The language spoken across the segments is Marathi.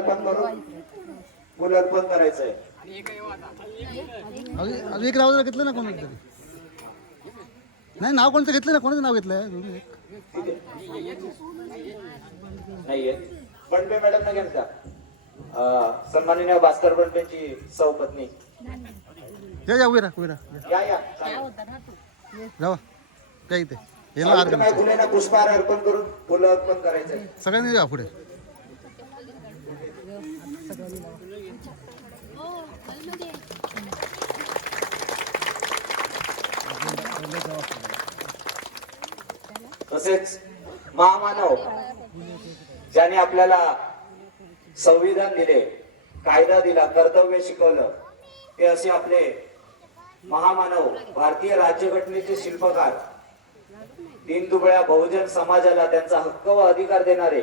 अर्पण करून फुल अर्पण करायचंय. अजून एक नाव जरा घेतलं ना कोणाचं तरी? नाही नाव कोणतं घेतलं ना? कोणाचं नाव घेतलं? नाहीये. बंडे मॅडम ना अं, सन्माननीय भास्कर बंडेची सौपत्नी. या या उभे राहा उभे राहा. या या. जावा. त्या इथे. सावित्रीबाई फुलेंना पुष्पहार अर्पण करून फुलं अर्पण करायचंय. सगळ्यांनी या पुढे. तसेच महामानव ज्याने आपल्याला संविधान दिले कायदा दिला कर्तव्य शिकवलं ते असे आपले महामानव भारतीय राज्यघटनेचे शिल्पकार दीनदुबळ्या बहुजन समाजाला त्यांचा हक्क व अधिकार देणारे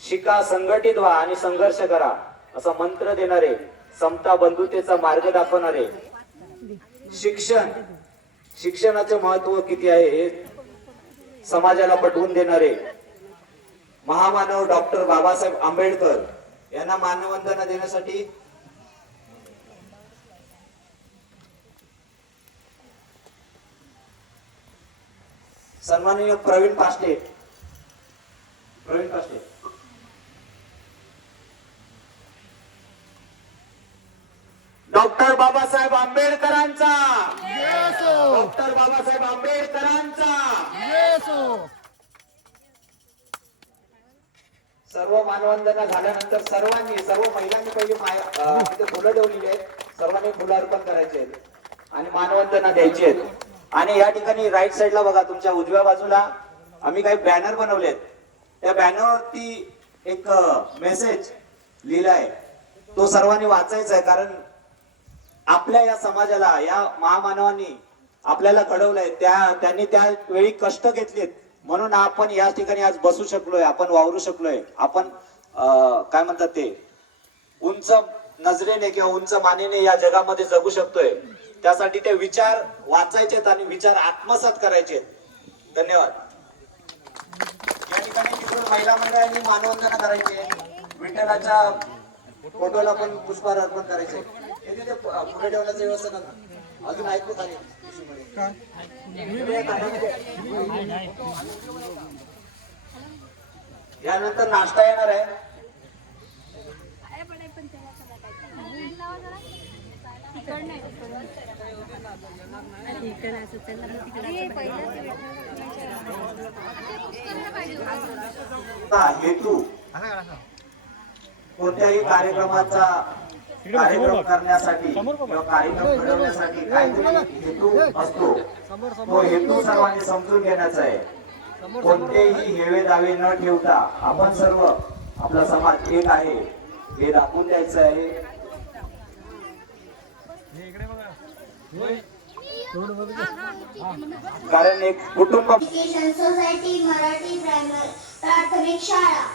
शिका संघटित व्हा आणि संघर्ष करा. असा मंत्र देणारे समता बंधुतेचा मार्ग दाखवणारे. शिक्षण. शिक्षणाचे महत्त्व किती आहे हे समाजाला पटवून देणारे. महामानव डॉक्टर बाबासाहेब आंबेडकर यांना मानवंदना देण्यासाठी सन्माननीय प्रवीण पाष्टे प्रवीण पाष्टे डॉक्टर बाबासाहेब आंबेडकरांचा. डॉक्टर बाबासाहेब आंबेडकरांचा. सर्व मानवंदना झाल्यानंतर सर्वांनी सर्व महिलांनी पहिले फुलं ठेवलेली आहेत. सर्वांनी फुलं अर्पण करायचे आहेत आणि मानवंदना द्यायची आहेत. आणि या ठिकाणी राईट साईडला बघा तुमच्या उजव्या बाजूला आम्ही काही बॅनर बनवलेत त्या बॅनरवरती एक मेसेज लिहिलाय तो सर्वांनी वाचायचा आहे कारण आपल्या या समाजाला या महामानवांनी आपल्याला घडवलंय. त्या त्यांनी त्या वेळी कष्ट घेतलेत. म्हणून आपण या ठिकाणी आज बसू शकलोय आपण वावरू शकलोय. आपण काय म्हणतात ते? उंच नजरेने किंवा उंच मानेने या जगामध्ये जगू शकतोय. त्यासाठी ते विचार वाचायचेत आणि विचार आत्मसात करायचे धन्यवाद. या ठिकाणी महिला मंडळांनी मानवंदना करायची. विठ्ठलाच्या फोटोला पण पुष्पहार अर्पण करायचे. हे तिथे प- पुढे ठेवण्याचं व्यवस्था करा अजून ऐकू खाली यानंतर नाश्ता येणार आहे. हा, हेतू. कोणत्याही कार्यक्रमाचा कार्यक्रम करण्यासाठी किंवा कार्यक्रम घडवण्यासाठी काहीतरी हेतू असतो. तो हेतू सर्वांनी समजून घेण्याचा आहे. कोणतेही हेवे दावे न ठेवता आपण सर्व आपला समाज एक आहे. हे दाखवून द्यायचं आहे. कारण एक कुटुंब सोसायटी मराठी प्रायमरी प्राथमिक शाळा.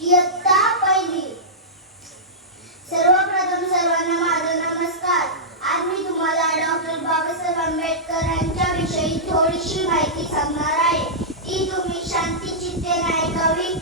इयत्ता पहिली. सर्वप्रथम सर्वांना माझा नमस्कार. आज मी तुम्हाला डॉक्टर बाबासाहेब आंबेडकर यांच्या विषयी थोडीशी माहिती सांगणार आहे. ती तुम्ही शांती चित्ते ऐकावी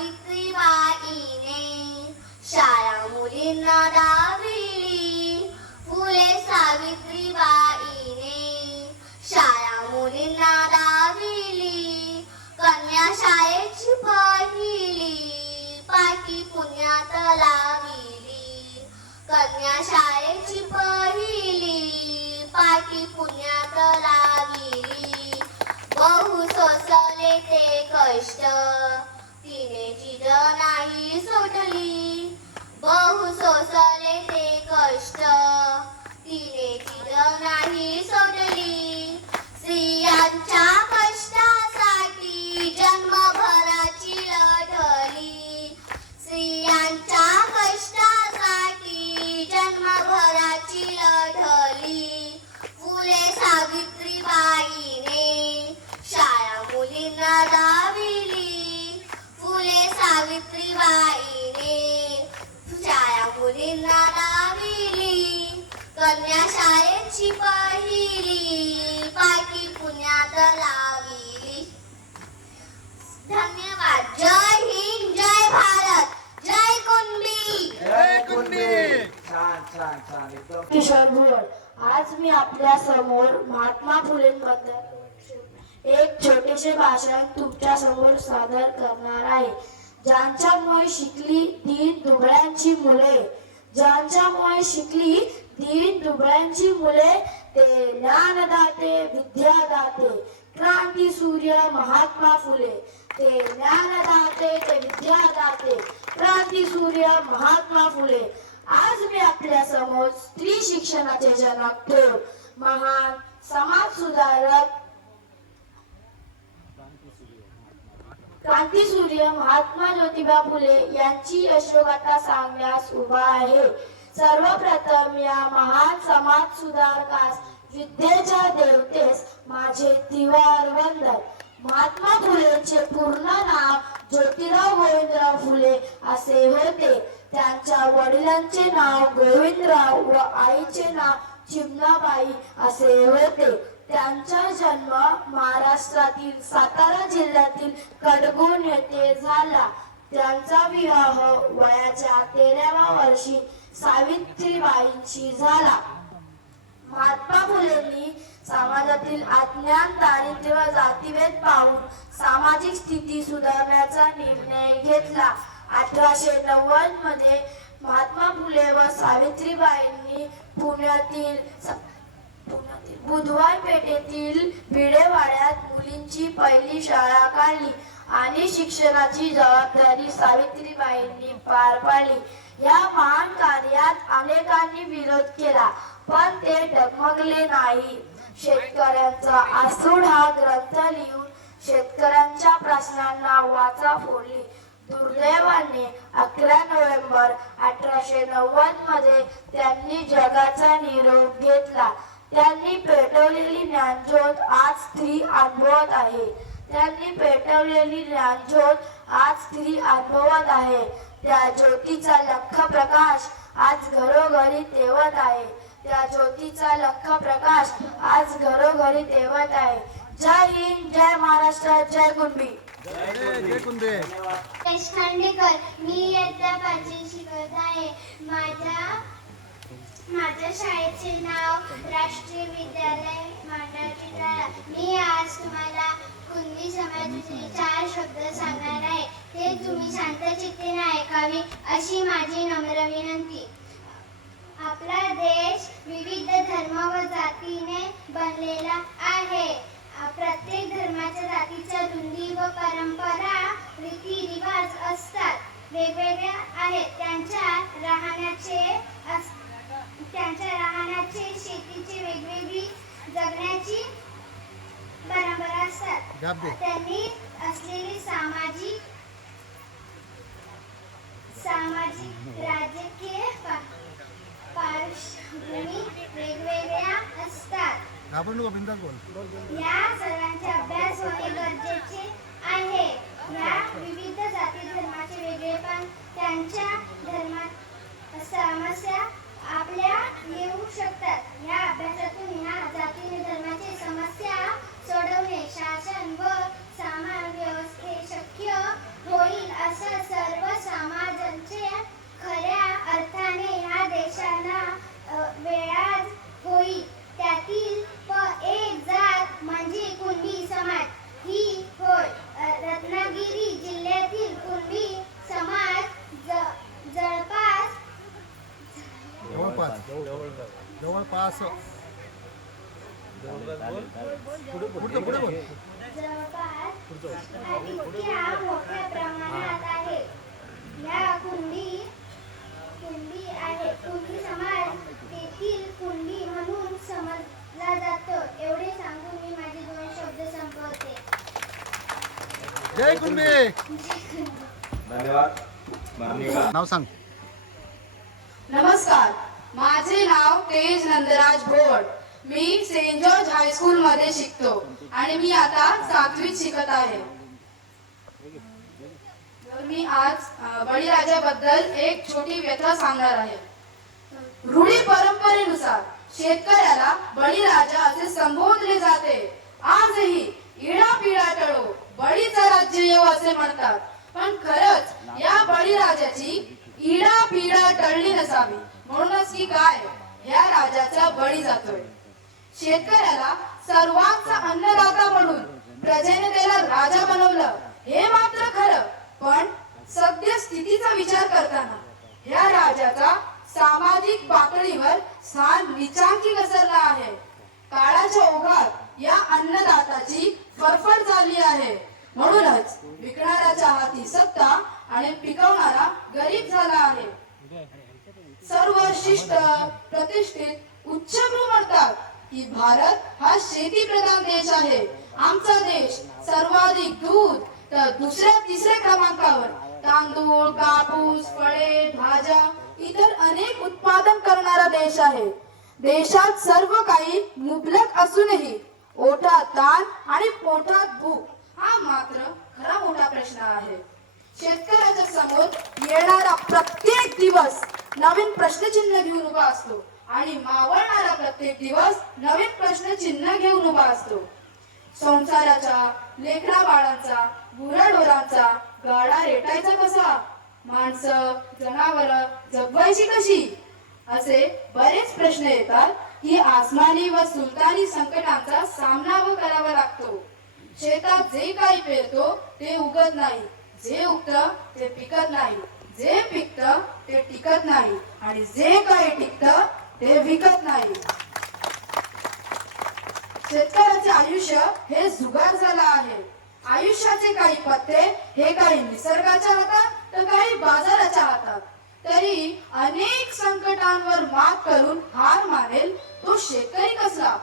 सावित्रीबाईने शाळा मुलींना दाविली. फुले सावित्रीबाईने शाळा मुलींना दाविली. कन्या शाळेची पहिली पाठी पुण्यात लाविली. कन्या शाळेची पहिली पाठी पुण्यात लाविली. बहु सोसले ते कष्ट नाही सोडली. बहु सोसले ते कष्ट. तिने जिद नाही सोडली. स्त्रियांच्या कष्टासाठी जन्मभराची लढली. स्त्रियांच्या कष्टासाठी जन्मभराची लढली. फुले सावित्री शाळा मुलींना दाविली फुले सावित्रीबाईने शाळा मुलींना दाविली कन्या शाळेची पहिली पाठी पुण्यात लाविली. धन्यवाद. जय हिंद जय भारत. जय छान छान छान. एकदम किशोर भुवड आज मी आपल्यासमोर महात्मा फुलेंबद्दल एक छोटेसे भाषण तुमच्यासमोर सादर करणार आहे. ज्यांच्यामुळे शिकली दीन दुबळ्यांची मुले. ज्यांच्यामुळे शिकली ती दुबळ्यांची मुले ते ज्ञानदाते विद्यादाते. क्रांती सूर्य महात्मा फुले. ते ज्ञानदाते ते विद्यादाते. क्रांती सूर्य महात्मा फुले. आज मी आपल्यासमोर स्त्री शिक्षणाचे जनक ठेव महान समाज सुधारक क्रांती सूर्य महात्मा ज्योतिबा फुले यांची यशोगाथा सांगण्यास उभा आहे. सर्वप्रथम या महान समाज सुधारकास विद्येच्या देवतेस माझे तिवार वंदन. महात्मा फुलेचे पूर्ण नाव ज्योतिराव गोविंदराव फुले असे होते. त्यांच्या वडिलांचे नाव गोविंदराव व आईचे नाव चिमणाबाई असे होते. त्यांचा जन्म महाराष्ट्रातील सातारा जिल्ह्यातील कडगोण येथे झाला. त्यांचा विवाह वयाच्या तेराव्या वर्षी सावित्रीबाईंशी झाला. महात्मा फुलेंनी समाजातील अज्ञान दारिद्र्य जातीभेद पाहून सामाजिक स्थिती सुधारण्याचा निर्णय घेतला. अठराशे नव्वदमध्ये महात्मा फुले व सावित्रीबाईंनी पुण्यातील पुण्यातील बुधवार पेठेतील भिडेवाड्यात मुलींची पहिली शाळा काढली आणि शिक्षणाची जबाबदारी सावित्रीबाईंनी पार पाडली. या महान कार्यात अनेकांनी विरोध केला पण ते डगमगले नाही. शेतकऱ्यांचा आसूड हा ग्रंथ लिहून शेतकऱ्यांच्या प्रश्नांना वाचा फोडली. दुर्दैवाने अकरा नोव्हेंबर अठराशे नव्वदमध्ये त्यांनी जगाचा निरोप घेतला. त्यांनी पेटवलेली ज्ञानज्योत आज स्त्री अनुभवत आहे. त्यांनी पेटवलेली ज्ञानज्योत आज स्त्री अनुभवत आहे. त्या ज्योतीचा लख प्रकाश आज घरोघरी तेवत आहे. त्या ज्योतीचा लख प्रकाश आज घरोघरी तेवत आहे. जय हिंद जय महाराष्ट्र जय कुणबी. कुंदे देशखांडेकर मी इयत्ता पाचवी शिकत आहे. माझ्या माझ्या शाळेचे नाव राष्ट्रीय विद्यालय मंडळाची मी आज तुम्हाला कुणबी समाजाचे चार शब्द सांगणार आहे. ते तुम्ही शांत शांतचित्तेने ऐकावी अशी माझी नम्र विनंती. आपला देश विविध धर्म व जातीने बनलेला आहे. प्रत्येक धर्माच्या जातीच्या रुंदी व परंपरा रीतिरिवाज असतात. वेगवेगळ्या आहेत. त्यांच्या राहण्याचे असतात. त्यांच्या राहण्याचे शेतीची वेगवेगळी जगण्याची परंपरा असतात. त्यांनी असलेली सामाजिक सामाजिक राजकीय पार्श्वभूमी वेगवेगळ्या असतात. या सर्वांचे अभ्यास होणे गरजेचे आहे. या विविध जाती धर्माचे वेगळेपण त्यांच्या धर्मात समस्या आपल्या येऊ शकतात. या अभ्यासातून या जाती धर्माची समस्या सोडवणे शासन व समाज व्यवस्थे शक्य होईल असं सर्व समाजांचे खऱ्या अर्थाने या देशाला अ, होईल त्यातील प एक जात म्हणजे कुणबी समाज ही होय अ, रत्नागिरी जिल्ह्यातील कुणबी समाज ज- जवळपास जवळपास. जवळपास पुढे पुढे पुढे बोल. जवळपास इतक्या मोठ्या प्रमाणात आहे या कुंडी कुंडी आहे कुंडी समाज तेथील कुंडी म्हणून समजला जातो एवढे सांगून मी माझे दोन शब्द संपवते जय धन्यवाद नाव सांग नमस्कार माझे नाव तेज नंदराज भोड मी सेंट जॉर्ज हायस्कूल मध्ये शिकतो आणि मी आता सातवीत शिकत आहे. तर मी आज बळीराजाबद्दल एक छोटी व्यथा सांगणार आहे. रूढी परंपरेनुसार शेतकऱ्याला बळीराजा असे संबोधले जाते. आजही इडा पिडा टळो बळीचं राज्य येऊ असे म्हणतात. पण खरंच या बळीराजाची इडा पिडा टळली नसावी. म्हणूनच की काय? ह्या राजाचा बळी जातोय. शेतकऱ्याला सर्वांचा अन्नदाता म्हणून प्रजेने त्याला राजा बनवलं हे मात्र खरं. पण सद्य स्थितीचा विचार करताना ह्या राजाचा सामाजिक पातळीवर स्थान निचांकी घसरला आहे. काळाच्या ओघात या अन्नदाताची फरफड झाली आहे. म्हणूनच विकणाऱ्याच्या हाती सत्ता आणि पिकवणारा गरीब झाला आहे. सर्व शिष्ट प्रतिष्ठित उच्चभ्रू म्हणतात की भारत हा शेती प्रधान देश आहे. आमचा देश सर्वाधिक दूध तर दुसऱ्या तिसऱ्या क्रमांकावर तांदूळ कापूस फळे भाज्या इतर अनेक उत्पादन करणारा देश आहे. देशात सर्व काही मुबलक असूनही ओठात ताण आणि पोटात भूक हा मात्र खरा मोठा प्रश्न आहे. शेतकऱ्याच्या समोर येणारा प्रत्येक दिवस नवीन प्रश्नचिन्ह घेऊन उभा असतो. आणि मावळणारा प्रत्येक दिवस नवीन प्रश्नचिन्ह घेऊन उभा असतो. संसाराच्या लेकरा बाळांचा गुराढोरांचा गाडा रेटायचा कसा? माणसं जनावर जगवायची कशी? असे बरेच प्रश्न येतात. की आसमानी व सुलतानी संकटांचा सामना व करावा लागतो. शेतात जे काही पेरतो ते उगत नाही. जे उगत ते पिकत नाही. जे पिकत ते टिकत नाही. आणि जे काही टिकत ते विकत नाही. शेतकऱ्याचे आयुष्य हे जुगार झालं आहे. आयुष्याचे काही पत्ते हे काही निसर्गाच्या हातात तर काही बाजाराच्या हातात. तरी अनेक संकटांवर मात करून हार मानेल तो शेतकरी कसला?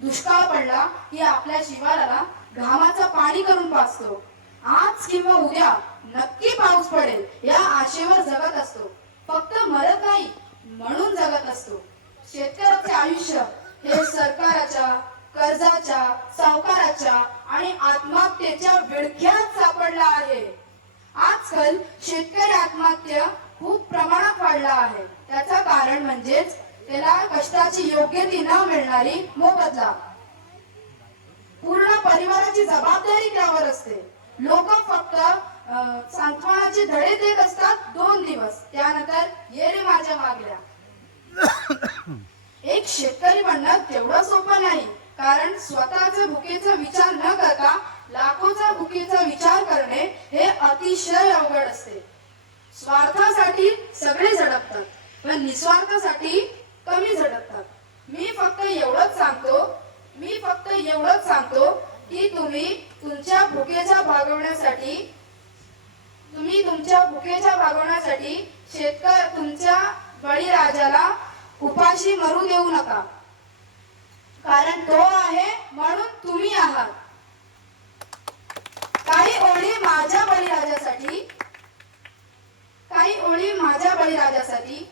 दुष्काळ पडला की आपल्या शिवाराला घामाचं पाणी करून पाचतो आज किंवा उद्या नक्की पाऊस पडेल या आशेवर जगत असतो. फक्त मरत नाही म्हणून जगत असतो. शेतकऱ्याचे आयुष्य हे सरकाराच्या कर्जाच्या सावकाराच्या आणि आत्महत्येच्या विळख्यात सापडला आहे. आजकाल शेतकरी आत्महत्या खूप प्रमाणात वाढला आहे. त्याचं कारण म्हणजेच त्याला कष्टाची योग्य ती न मिळणारी मोबदला. पूर्ण परिवाराची जबाबदारी त्यावर असते. लोक फक्त सांत्वनाचे धडे देत असतात दोन दिवस. त्यानंतर ये रे माझ्या मागल्या एक शेतकरी म्हणणं तेवढं सोपं नाही कारण स्वतःच्या भुकेचा विचार न करता लाखोचा भुकेचा विचार करणे हे अतिशय अवघड असते. स्वार्थासाठी सगळे झडपतात पण निस्वार्थासाठी कमी झडपतात. मी फक्त एवढंच सांगतो मी फक्त एवढंच सांगतो की तुम्ही तुमच्या भुकेच्या भागवण्यासाठी तुम्ही तुमच्या भुकेच्या भागवण्यासाठी शेतकर तुमच्या बळीराजाला उपाशी मरू देऊ नका. कारण तो आहे म्हणून तुम्ही आहात. काही ओळी माझ्या बळीराजासाठी काही ओळी माझ्या बळीराजासाठी.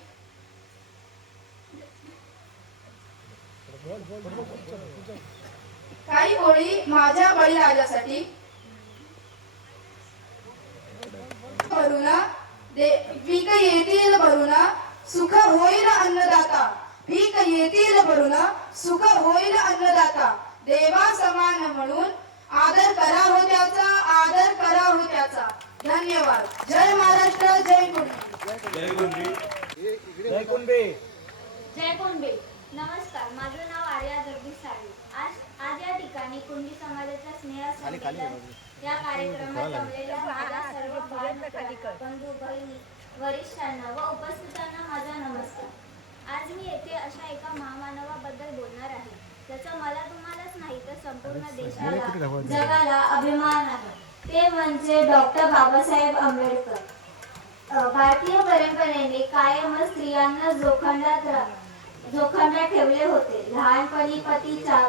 काही ओळी माझ्या बळीराजासाठी भरून येतील भरून सुख होईल अन्नदाता. पीक येतील भरून सुख होईल अन्नदाता. देवा समान म्हणून आदर करा हो त्याचा आदर करा हो त्याचा. धन्यवाद. जय महाराष्ट्र जय गुरु जय गुंडी जय कुंडे नमस्कार. माझं नाव आर्या आज या ठिकाणी कुंडी समाजाच्या स्नेह संमेलन या कार्यक्रमात जमलेल्या माझ्या सर्व बाळमित्रांना, बंधू बहिणी वरिष्ठांना व उपस्थितांना माझा नमस्कार. आज मी येथे अशा एका महामानवाबद्दल बोलणार आहे. त्याचा मला तुम्हालाच नाही तर संपूर्ण देशाला जगाला अभिमान आहे. ते म्हणजे डॉक्टर बाबासाहेब आंबेडकर. भारतीय परंपरेने कायमच स्त्रियांना जोखंडात जोखंडात ठेवले होते. लहानपणी पतीचा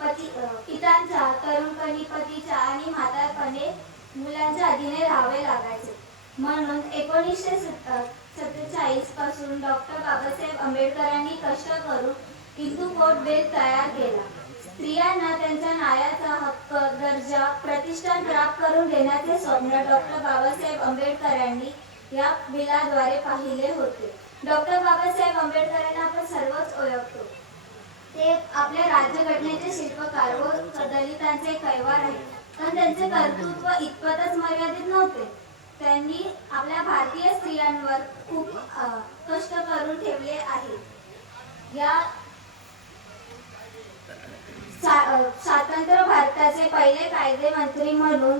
पती पितांचा तरुणपणी पतीचा आणि म्हातारपणे मुलांच्या अधीने राहावे लागायचे. म्हणून एकोणीसशे सत्तेचाळीसपासून डॉक्टर बाबासाहेब आंबेडकरांनी कष्ट करून हिंदू कोड बेल तयार केला. स्त्रियांना त्यांच्या न्यायाचा हक्क दर्जा प्रतिष्ठान प्राप्त करून देण्याचे स्वप्न डॉक्टर बाबासाहेब आंबेडकरांनी या बिलाद्वारे पाहिले होते. डॉक्टर बाबासाहेब आंबेडकरांना आपण सर्वच ओळखतो. ते आपल्या राज्यघटनेचे दलितांचे कैवार आहे पण त्यांचे कर्तृत्व इतपतच मर्यादित नव्हते. त्यांनी आपल्या भारतीय स्त्रियांवर खूप कष्ट करून ठेवले आहे. या सा- स्वातंत्र्य भारताचे पहिले कायदे मंत्री म्हणून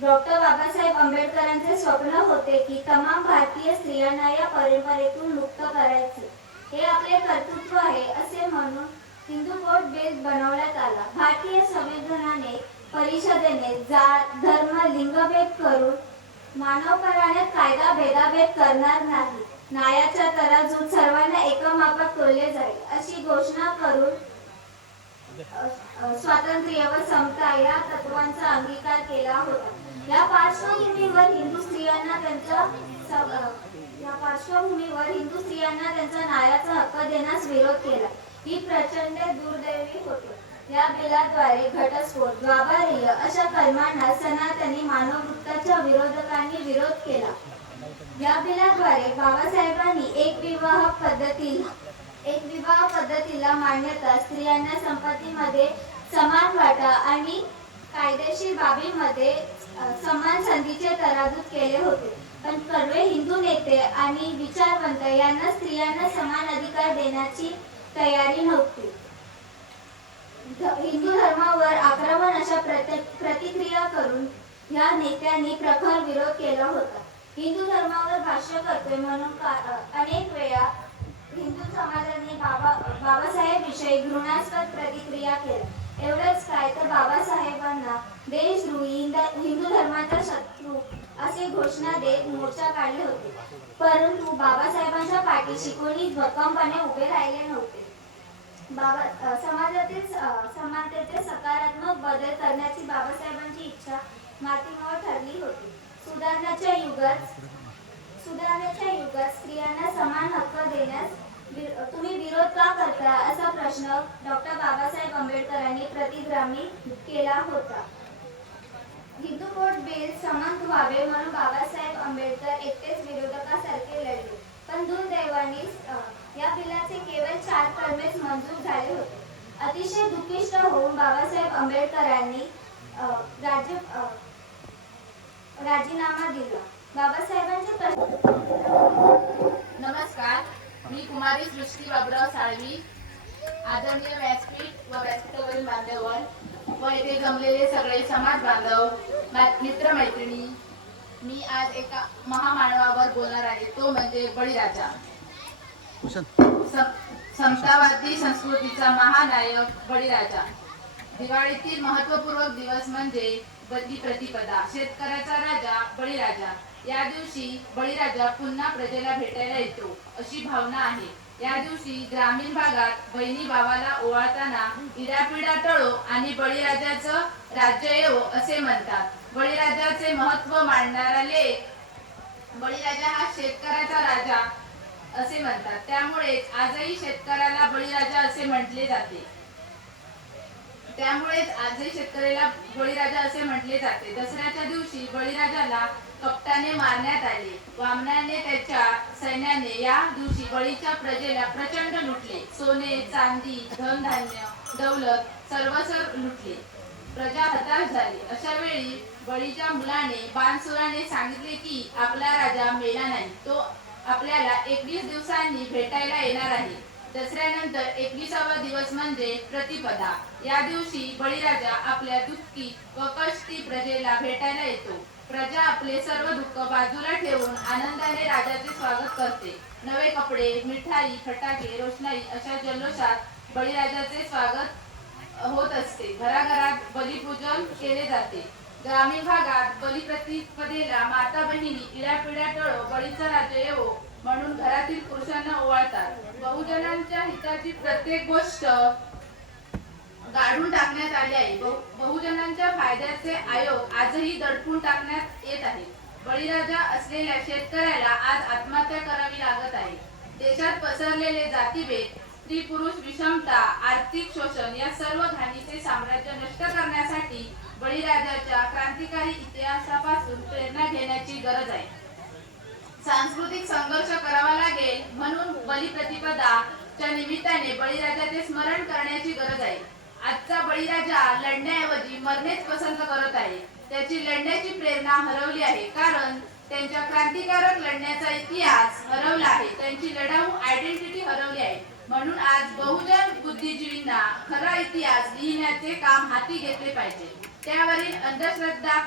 डॉक्टर बाबासाहेब आंबेडकरांचे स्वप्न होते की तमाम भारतीय स्त्रियांना या परंपरेतून मुक्त करायचे. हे आपले कर्तृत्व आहे असे म्हणून हिंदू कोड बेस बनवण्यात आला. भारतीय संविधानाने परिषदेने जात धर्म लिंगभेद करून मानवपणाने कायदा भेदाभेद करणार नाही. न्यायाच्या तराजूत सर्वांना एका मापात तोलले जाईल अशी घोषणा करून स्वातंत्र्य व समता या तत्वांचा अंगीकार केला होता. या पार्श्वभूमीवर हिंदू स्त्रियांना त्यांच्या या पार्श्वभूमीवर हिंदू स्त्रियांना त्यांचा न्यायाचा हक्क देण्यास विरोध केला. ही प्रचंड दुर्दैवी होती. या बिलाद्वारे घटस्फोट द्वाभार्य अशा कलमांना सनातनी मानववृत्ताच्या विरोधकांनी विरोध केला. या बिलाद्वारे बाबासाहेबांनी एक विवाह पद्धती एक विवाह पद्धतीला मान्यता स्त्रियांना संपत्तीमध्ये समान वाटा आणि कायदेशीर बाबींमध्ये समान संधीचे तराजूत केले होते. पण कर्वे हिंदू नेते आणि विचारवंत यांना स्त्रियांना समान अधिकार देण्याची तयारी नव्हती. हिंदू धर्मावर आक्रमण अशा प्रतिक्रिया करून या नेत्यांनी प्रखर विरोध केला होता. हिंदू धर्मावर भाष्य करतोय म्हणून अनेक वेळा हिंदू समाजाने बाबा बाबासाहेब विषयी घृणास्पद प्रतिक्रिया केल्या. एवढंच काय तर बाबासाहेबांना देशद्रोही हिंदू धर्माचा शत्रू असे घोषणा देत मोर्चा काढले होते. परंतु बाबासाहेबांच्या पाठीशी कोणी भक्कमपणे उभे राहिले नव्हते. बाबा समाजातील समानतेचे सकारात्मक बदल करण्याची बाबासाहेबांची इच्छा मातीमोल ठरली होती. सुधारणाच्या युगात सुधारण्याच्या युगात स्त्रियांना समान हक्क देण्यास तुम्ही विरोध का करता? असा प्रश्न डॉक्टर बाबासाहेब आंबेडकरांनी प्रतिग्रामी केला होता. हिंदू कोड बिल समान व्हावे म्हणून बाबासाहेब आंबेडकर एकटेच विरोधकासारखे लढले. पण दुर्दैवाने या बिलाचे केवळ चार कलमेच मंजूर झाले होते. अतिशय दुःखिष्ट होऊन बाबासाहेब आंबेडकरांनी राज्य राजीनामा दिला. बाबासाहेबांचे प्रश्न नमस्कार. मी कुमारी सृष्टी बाबराव साळवी आदरणीय व्यासपीठ व व्यासपीठावरील मान्यवर. व येथे जमलेले सगळे समाज बांधव मित्र मैत्रिणी मी आज एका महामानवावर बोलणार आहे. तो म्हणजे बळीराजा. समतावादी संस्कृतीचा महानायक बळीराजा. दिवाळीतील महत्वपूर्वक दिवस म्हणजे बली प्रतिपदा. शेतकऱ्याचा राजा बळीराजा. या दिवशी बळीराजा पुन्हा प्रजेला भेटायला येतो अशी भावना आहे. या दिवशी ग्रामीण भागात बहिणी भावाला ओवाळताना इडापिडा टळो आणि बळीराजाचं राज्य येवो असे म्हणतात. बळीराजाचे महत्त्व मांडणारा लेख बळीराजा हा शेतकऱ्याचा राजा असे म्हणतात. त्यामुळेच आजही शेतकऱ्याला बळीराजा असे म्हटले जाते. त्यामुळेच आजही शेतकऱ्याला बळीराजा असे म्हटले जाते. दसऱ्याच्या दिवशी बळीराजाला कपटाने मारण्यात आले. वामनाने त्याच्या सैन्याने या दिवशी बळीच्या प्रजेला प्रचंड लुटले. सोने चांदी धनधान्य दौलत सर्वस्व लुटले. प्रजा हताश झाली. अशा वेळी बळीच्या मुलाने बानसुराने सांगितले की आपला राजा मेला नाही. तो आपल्याला एकवीस दिवसांनी भेटायला येणार आहे. दसऱ्यानंतर एकविसावा दिवस म्हणजे प्रतिपदा. या दिवशी बळीराजा आपल्या दुःखी व कष्टी प्रजेला भेटायला येतो. प्रजा आपले सर्व दुःख बाजूला ठेवून आनंदाने राजाचे स्वागत करते. नवे कपडे मिठाई फटाके रोषणाई अशा जल्लोषात बळीराजाचे स्वागत होत असते. घराघरात बलिपूजन केले जाते. ग्रामीण भागात बलिप्रतिपदेला माता बहिणी इडापिडा टळो बळीचा राज्य येवो म्हणून घरातील पुरुषांना ओवाळतात. बहुजनांच्या हिताची प्रत्येक गोष्ट गाडून टाकण्यात आले आहे. बहुजनांच्या फायद्याचे आयोग आजही दडपून टाकण्यात येत आहे. बळीराजा असलेल्या शेतकऱ्याला आज आत्महत्या करावी लागत आहे. देशात पसरलेले जातीभेद स्त्री पुरुष विषमता आर्थिक शोषण या सर्व घाणीचे साम्राज्य नष्ट करण्यासाठी बळीराजाच्या क्रांतिकारी इतिहासापासून प्रेरणा घेण्याची गरज आहे. सांस्कृतिक संघर्ष करावा लागेल म्हणून बलिप्रतिपदाच्या निमित्ताने बळीराजाचे स्मरण करण्याची गरज आहे. आजचा बळीराजा लढण्याऐवजी मरणेच पसंत करत आहे. त्याची लढण्याची प्रेरणा हरवली आहे. कारण त्यांच्या क्रांतिकारक लढण्याचा इतिहास हरवला आहे. त्यांची लढाऊ आयडेंटिटी हरवली आहे. म्हणून आज बहुजन बुद्धिजीवींना खरा इतिहास लिहिण्याचे काम हाती घेतले पाहिजे. त्यावरील अंधश्रद्धा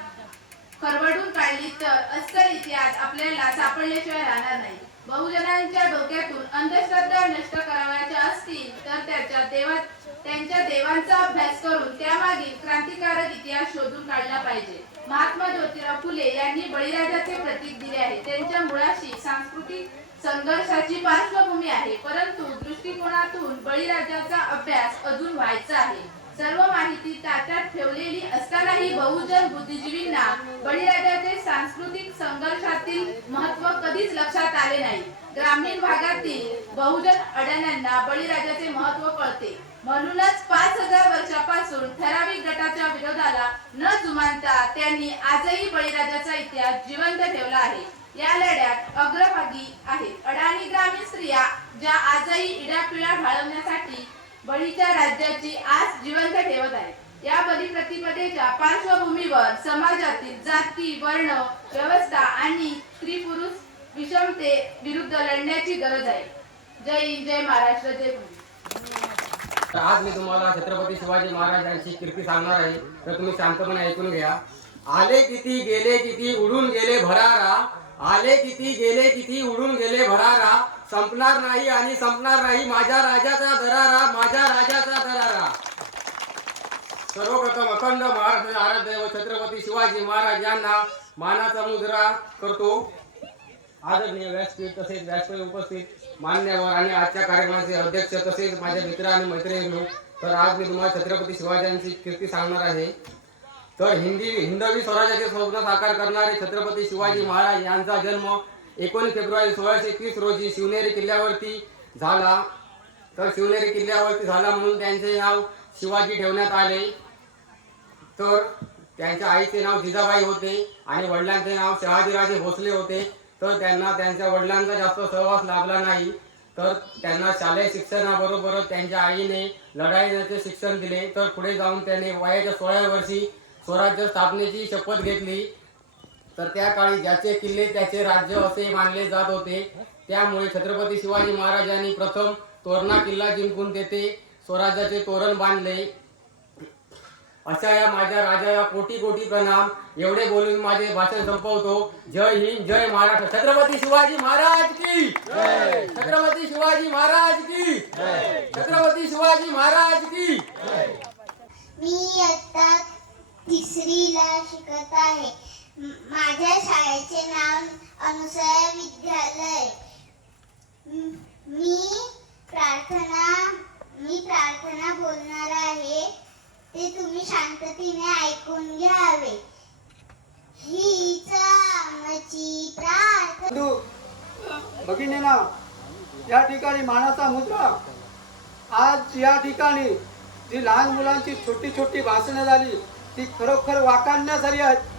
खरवडून काढली तर अस्सल इतिहास आपल्याला सापडल्याशिवाय राहणार नाही. बहुजनांच्या डोक्यातून अंधश्रद्धा नष्ट करावयाच्या असतील तर त्याच्या देवा त्यांच्या देवांचा अभ्यास करून त्यामागील क्रांतिकारक इतिहास शोधून काढला पाहिजे. महात्मा ज्योतिराव फुले यांनी बळीराजाचे प्रतीक दिले आहे. त्यांच्या मुळाशी सांस्कृतिक संघर्षाची पार्श्वभूमी आहे परंतु दृष्टिकोनातून बळीराजाचा अभ्यास अजून व्हायचा आहे. सर्व माहिती ताटात ठेवलेली असतानाही बहुजन बुद्धिजीवींना बळीराजाचे सांस्कृतिक संघर्षातील महत्त्व कधीच लक्षात आले नाही. ग्रामीण भागातील बहुजन अडाण्यांना बळीराजाचे महत्त्व कळते. म्हणूनच पाच हजार वर्षापासून ठराविक गटाच्या विरोधाला न जुमानता त्यांनी आजही बळीराजाचा इतिहास जिवंत ठेवला आहे. या लढ्यात अग्रभागी आहेत. अडाणी ग्रामीण स्त्रिया ज्या आजही इडापिडा घालवण्यासाठी बळीच्या राज्याची आज जिवंत ठेवत आहे. या बलिप्रतिपदेच्या पार्श्वभूमीवर समाजातील जाती वर्ण व्यवस्था आणि स्त्री पुरुष विषमते विरुद्ध लढण्याची गरज आहे. जय हिंद जय महाराष्ट्र जय तर आज मी तुम्हाला छत्रपती शिवाजी महाराजांची कीर्ती सांगणार आहे. तर तुम्ही शांतपणे ऐकून घ्या. आले किती गेले किती उडून गेले भरारा. आले किती गेले किती उडून गेले भरारा. संपणार नाही आणि संपणार नाही. माझ्या राजाचा दरारा माझ्या राजाचा दरारा. सर्वप्रथम अखंड महाराष्ट्र आराध्य व छत्रपती शिवाजी महाराज यांना मानाचा मुद्रा करतो. आदरणीय व्यासपीठ तसेच व्यासपीठ उपस्थित मान्यवर आणि आजच्या कार्यक्रमाचे अध्यक्ष तसेच माझ्या मित्र आणि मैत्रिणी तर आज मी तुम्हाला छत्रपती शिवाजींची कीर्ती सांगणार आहे. तर हिंदी हिंदवी स्वराज्याचे स्वप्न साकार करणारे छत्रपती शिवाजी महाराज यांचा जन्म एकोणीस फेब्रुवारी सोळाशे एकवीस रोजी शिवनेरी किल्ल्यावरती झाला. तर शिवनेरी किल्ल्यावरती झाला म्हणून त्यांचे नाव शिवाजी ठेवण्यात आले. तर त्यांच्या आईचे नाव जिजाबाई होते आणि वडिलांचे नाव शहाजीराजे भोसले होते. तर त्यांना त्यांच्या वडिलांचा जास्त सहवास लाभला नाही. तर त्यांना शालेय शिक्षणाबरोबर त्यांच्या आईने लढाईचे शिक्षण दिले. तर पुढे जाऊन त्याने वयाच्या सोळाव्या वर्षी स्वराज्य स्थापनेची शपथ घेतली. तर त्या काळी ज्याचे किल्ले त्याचे राज्य असे मानले जात होते. त्यामुळे छत्रपती शिवाजी महाराजांनी प्रथम तोरणा किल्ला जिंकून तेथे स्वराज्याचे तोरण बांधले. अशा या माझ्या राजाला कोटी कोटी प्रणाम. एवढे बोलून माझे भाषण संपवतो. जय हिंद जय महाराष्ट्र. छत्रपती शिवाजी महाराज की छत्रपती शिवाजी महाराज की छत्रपती शिवाजी महाराज की मी आता तिसरीला शिकत आहे. माझ्या शाळेचे नाव अनुसया विद्यालय. मी प्रार्थना मी प्रार्थना बोलणार आहे. ते तुम्ही शांततेने ऐकून घ्यावे. हीच आमची प्रार्थना. भगिनी ना या ठिकाणी मानाचा मुद्रा. आज या ठिकाणी जी लहान मुलांची छोटी छोटी भाषणं झाली ती खरोखर वाकांण्यासारी आहेत.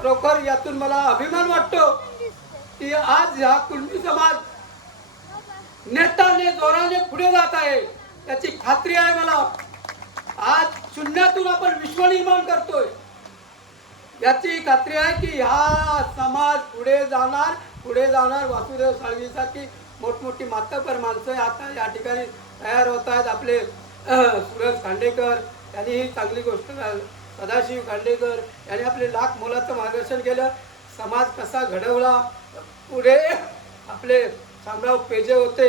खरोखर यातून मला अभिमान वाटतो की आज हा कुणबी समाज नेटाने जोराने पुढे जात आहे. याची खात्री आहे मला. आज शून्यातून आपण विश्व निर्माण करतोय. याची खात्री आहे की हा समाज पुढे जाणार पुढे जाणार वासुदेव साळवीसाठी मोठमोठी मातबर माणसं आता या ठिकाणी तयार होत आहेत. आपले सुरज खांडेकर यांनी ही चांगली गोष्ट झाली. सदाशिव खांडेकर यांनी आपले लाख मोलाचं मार्गदर्शन केलं. समाज कसा घडवला? पुढे आपले शामराव पेजे होते.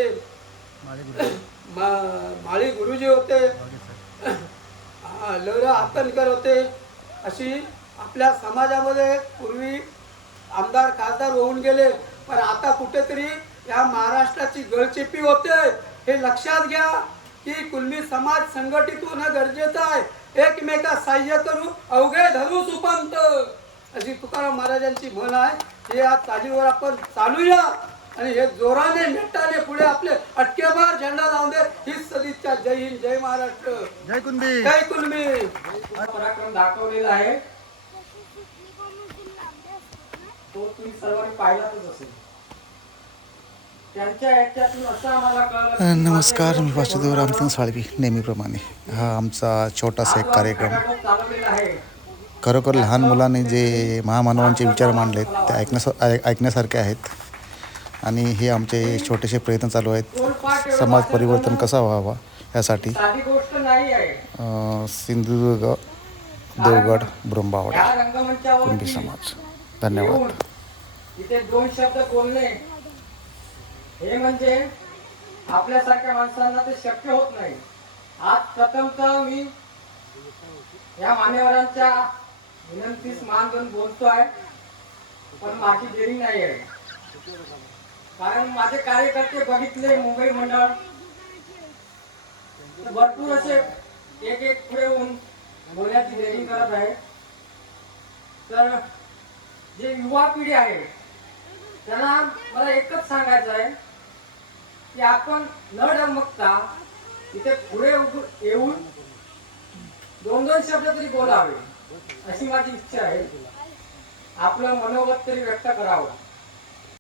माळी गुरुजी. होते. लहरा आतनकर होते. अशी आपल्या समाजामध्ये पूर्वी आमदार खासदार होऊन गेले. पण आता कुठेतरी या महाराष्ट्राची गळचेपी होते. हे लक्षात घ्या की कुलमी समाज संघटित होणं गरजेचं आहे. एकमेका साह्य करू अवघे धरू सुपंत. अशी तुकाराम महाराजांची म्हण आहे हे या चालीवर आपण चालूया. आणि हे जोराने नेटाने पुढे आपले अटकेबार झेंडा जाऊन दे. हीच सदिच्छा. जय हिंद जय महाराष्ट्र. जय कुणबी. जय कुलमी पराक्रम दाखवलेला आहे. तो तुम्ही सर्वांनी पाहिलाच असेल त्यांच्या याच्यातून असं आम्हाला कळलं की नमस्कार मी वासुदेव रामचंद्र साळवी नेहमीप्रमाणे. हा आमचा छोटासा एक कार्यक्रम. खरोखर लहान मुलांनी जे महामानवांचे विचार मांडलेत ते ऐकण्यास ऐकण्यासारखे आहेत. आणि हे आमचे छोटेसे प्रयत्न चालू आहेत. समाज परिवर्तन कसा व्हावा यासाठी. सिंधुदुर्ग देवगड ब्रह्मावडे रंगमंचावर समाज. धन्यवाद इथे दोन शब्द बोलणे हे म्हणजे आपल्यासारख्या माणसांना ते शक्य होत नाही. आज प्रथमतः मी या मान्यवरांच्या विनंतीस मान देऊन बोलतो आहे पण माझी देरी नाही आहे कारण माझे कार्यकर्ते बघितले मुंबई मंडळ. भरपूर असे एक एक पुढे होऊन बोलण्याची देरी करत आहे. तर जे युवा पिढी आहे त्यांना मला एकच सांगायचं आहे. की आपण न डमकता इथे पुढे येऊन दोन दोन शब्द तरी बोलावे अशी माझी इच्छा आहे. आपलं मनोगत तरी व्यक्त करावं.